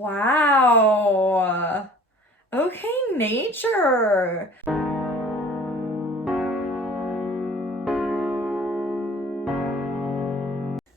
Wow. Okay, nature.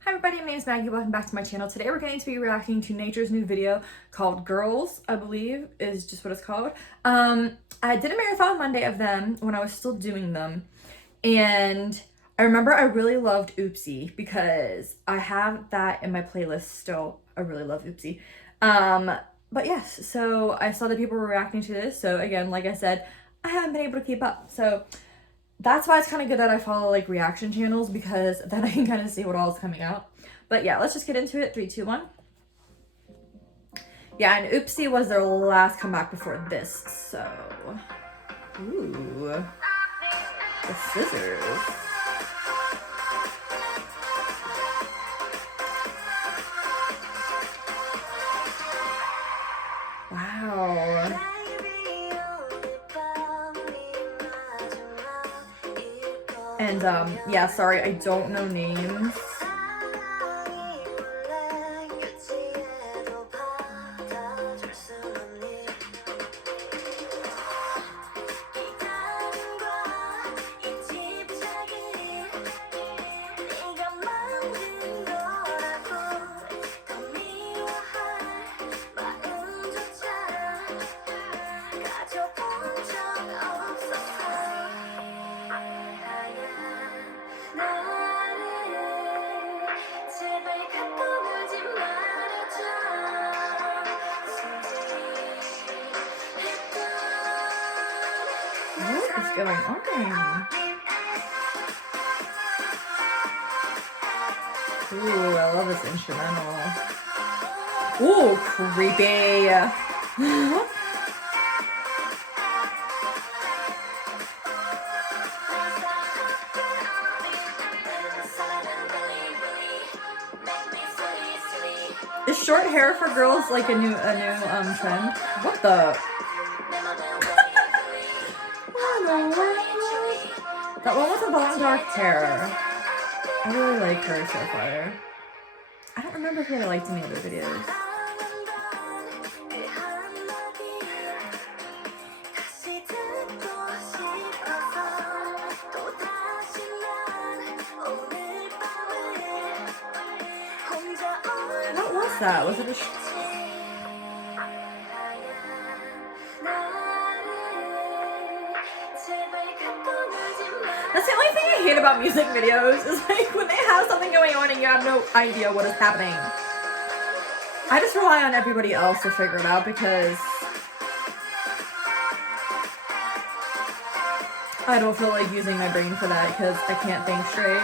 Hi everybody, my name is Maggie. Welcome back to my channel. Today we're going to be reacting to Nature's new video called Girls, I believe is just what it's called. I did a marathon Monday of them when I was still doing them. And I remember I really loved Oopsie because I have that in my playlist still. I really love Oopsie. But yes, so I saw that people were reacting to this. So again, like I said, I haven't been able to keep up. So that's why it's kind of good that I follow like reaction channels, because then I can kind of see what all is coming out. But yeah, let's just get into it. 3, 2, 1. Yeah, and Oopsie was their last comeback before this. So, ooh, the scissors. Wow. And yeah, sorry, I don't know names. What is going on? Ooh, I love this instrumental. Ooh, creepy. Is short hair for girls like a new trend? What the? That one with the long dark hair. I really like her so far. I don't remember if I liked any other videos. What was that? Was it a That's the only thing I hate about music videos, is like when they have something going on and you have no idea what is happening. I just rely on everybody else to figure it out, because I don't feel like using my brain for that, because I can't think straight.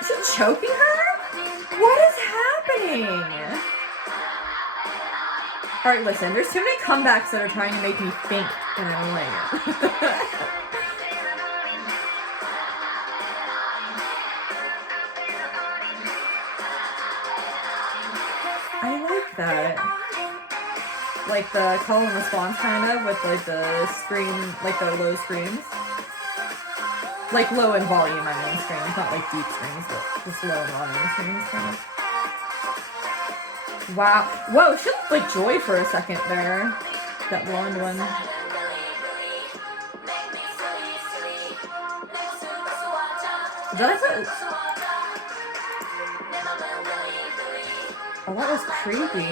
Is it choking her? What is happening? Alright, listen, there's too many comebacks that are trying to make me think, and I don't like it. I like that. Like the call and response kind of, with like the scream, like the low screams. Like low in volume, I mean screams, not like deep screams, but just low in volume screams kind of. Wow. Whoa, she looked like Joy for a second there. That blonde one. Oh, that was creepy.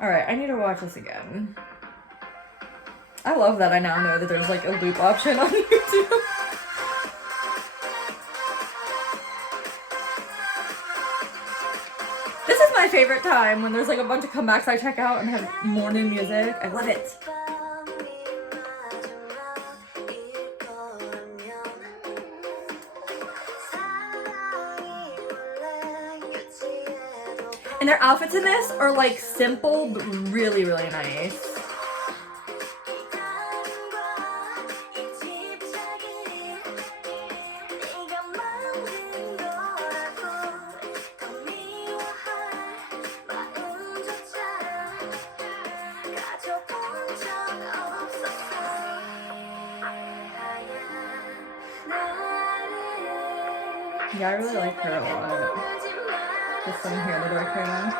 Alright, I need to watch this again. I love that I now know that there's like a loop option on YouTube. This is my favorite time, when there's like a bunch of comebacks I check out and have more new music. I love it. And their outfits in this are like simple but really, really nice. Yeah, I really like her a lot. This one here, the dark hair one.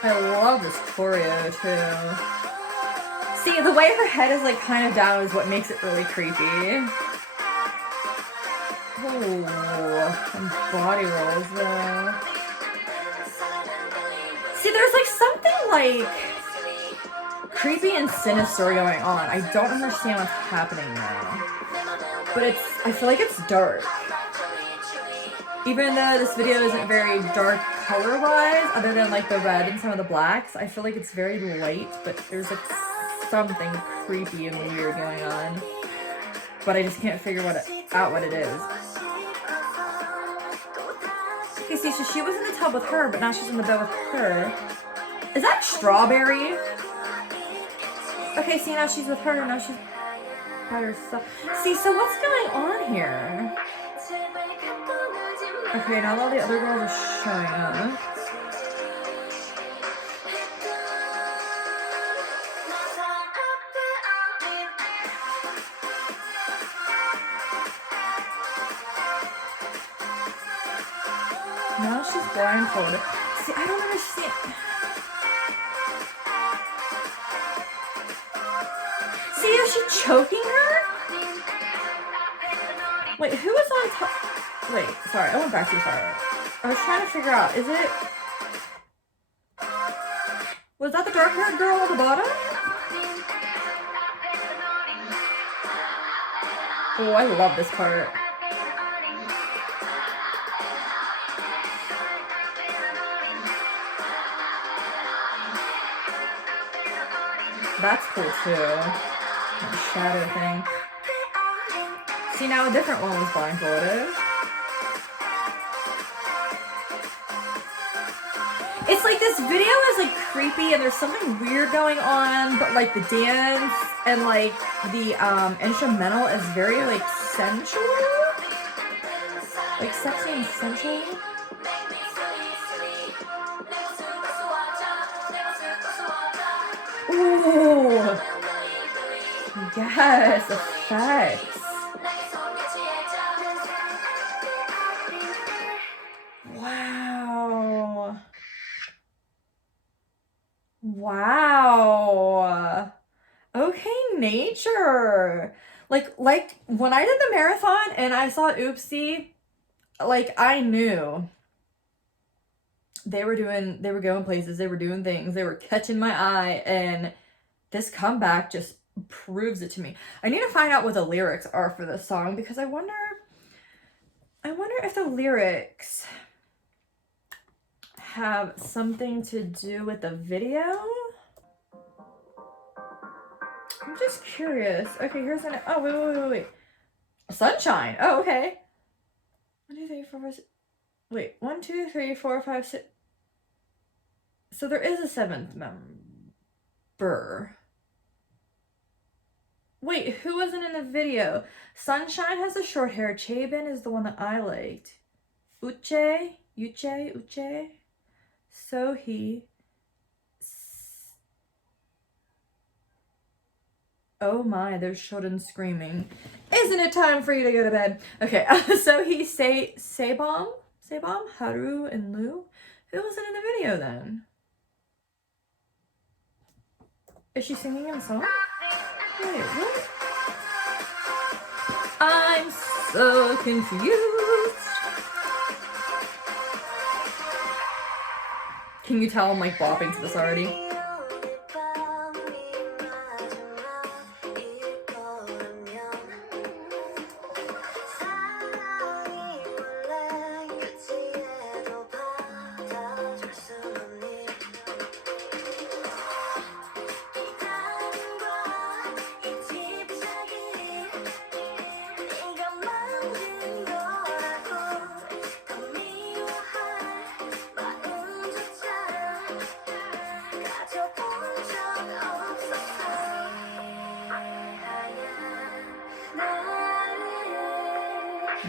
I love this choreo too. See, the way her head is like kind of down is what makes it really creepy. Oh, and body rolls though. See, there's like something like creepy and sinister going on. I don't understand what's happening now. But I feel like it's dark. Even though this video isn't very dark color-wise, other than like the red and some of the blacks, I feel like it's very light, but there's like something creepy and weird going on. But I just can't figure out what it is. Okay, see, so she was in the tub with her, but now she's in the bed with her. Is that strawberry? Okay, see, now she's with her, now she's by herself. See, so what's going on here? Okay, now all the other girls are showing up. Now she's blindfolded. See, I don't understand. See, is she choking her? Wait, who was on top? Wait, sorry, I went back too far. I was trying to figure out, was that the dark-haired girl at the bottom? Oh, I love this part. That's cool too. That shadow thing. See, now a different one was blindfolded. It's like this video is like creepy and there's something weird going on, but like the dance and like the instrumental is very like sensual. Like sexy and sensual. Ooh. Yes, effects. Wow. Wow. Okay, nature. Like when I did the marathon and I saw Oopsie, like I knew they were going places, they were doing things, they were catching my eye, and this comeback just proves it to me. I need to find out what the lyrics are for this song because I wonder if the lyrics have something to do with the video. I'm just curious. Okay, here's an, oh, wait. Sunshine. Oh, okay. 1, 2, 3, 4, 5, 6. Wait, 1, 2, 3, 4, 5, 6. So there is a 7th member. Wait, who wasn't in the video? Sunshine has the short hair. Chabin is the one that I liked. Uche. Sohee. Oh my, there's children screaming. Isn't it time for you to go to bed? Okay, so he Sebom, Haru, and Lu. Who wasn't in the video then? Is she singing in a song? Wait, what? I'm so confused. Can you tell I'm like bopping to this already?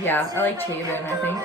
Yeah, I like Chabin, I think.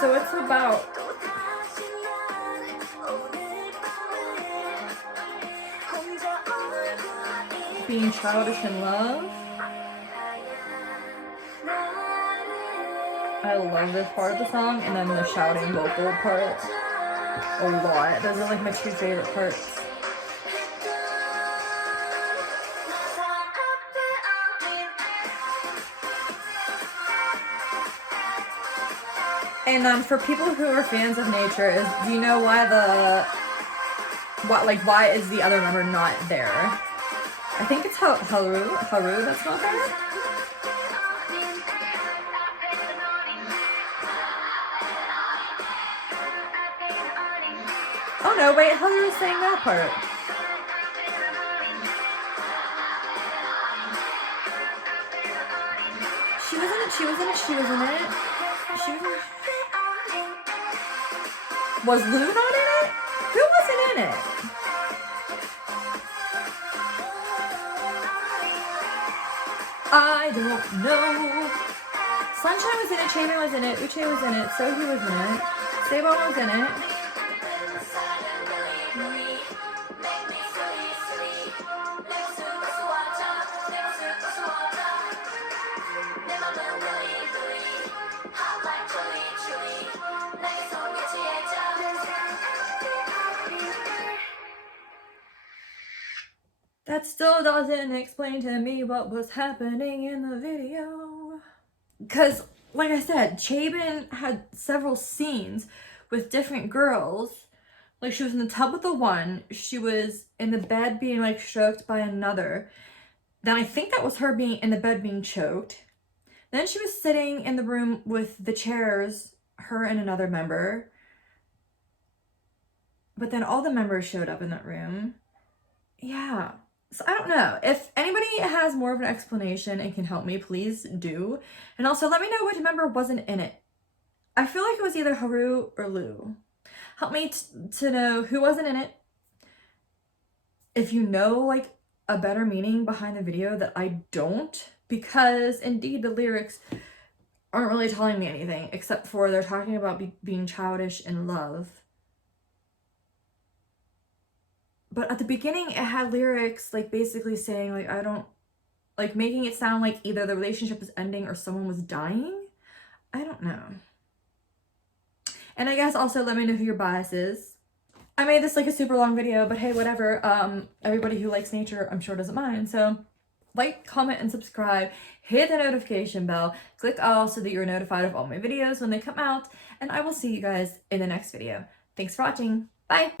So it's about being childish in love. I love this part of the song, and then the shouting vocal part a lot. Those are like my two favorite parts. And for people who are fans of Nature, do you know why why is the other member not there? I think it's Haru that's not there. Oh no, wait, Haru sang that part. She was in it. Was Lou not in it? Who wasn't in it? I don't know. Sunshine was in it, Chaemin was in it, Uche was in it, Sohee was in it, Saebon was in it. That still doesn't explain to me what was happening in the video. Because, like I said, Chaemin had several scenes with different girls. Like, she was in the tub with the one, she was in the bed being, like, choked by another. Then I think that was her being in the bed being choked. Then she was sitting in the room with the chairs, her and another member. But then all the members showed up in that room. Yeah. So I don't know. If anybody has more of an explanation and can help me, please do. And also let me know which member wasn't in it. I feel like it was either Haru or Lou. Help me to know who wasn't in it. If you know like a better meaning behind the video that I don't, because indeed the lyrics aren't really telling me anything except for they're talking about being childish in love. But at the beginning, it had lyrics like basically saying like, I don't, like making it sound like either the relationship is ending or someone was dying. I don't know. And I guess also let me know who your bias is. I made this like a super long video, but hey, whatever. Everybody who likes Nature, I'm sure doesn't mind. So like, comment, and subscribe. Hit the notification bell. Click all so that you're notified of all my videos when they come out. And I will see you guys in the next video. Thanks for watching. Bye.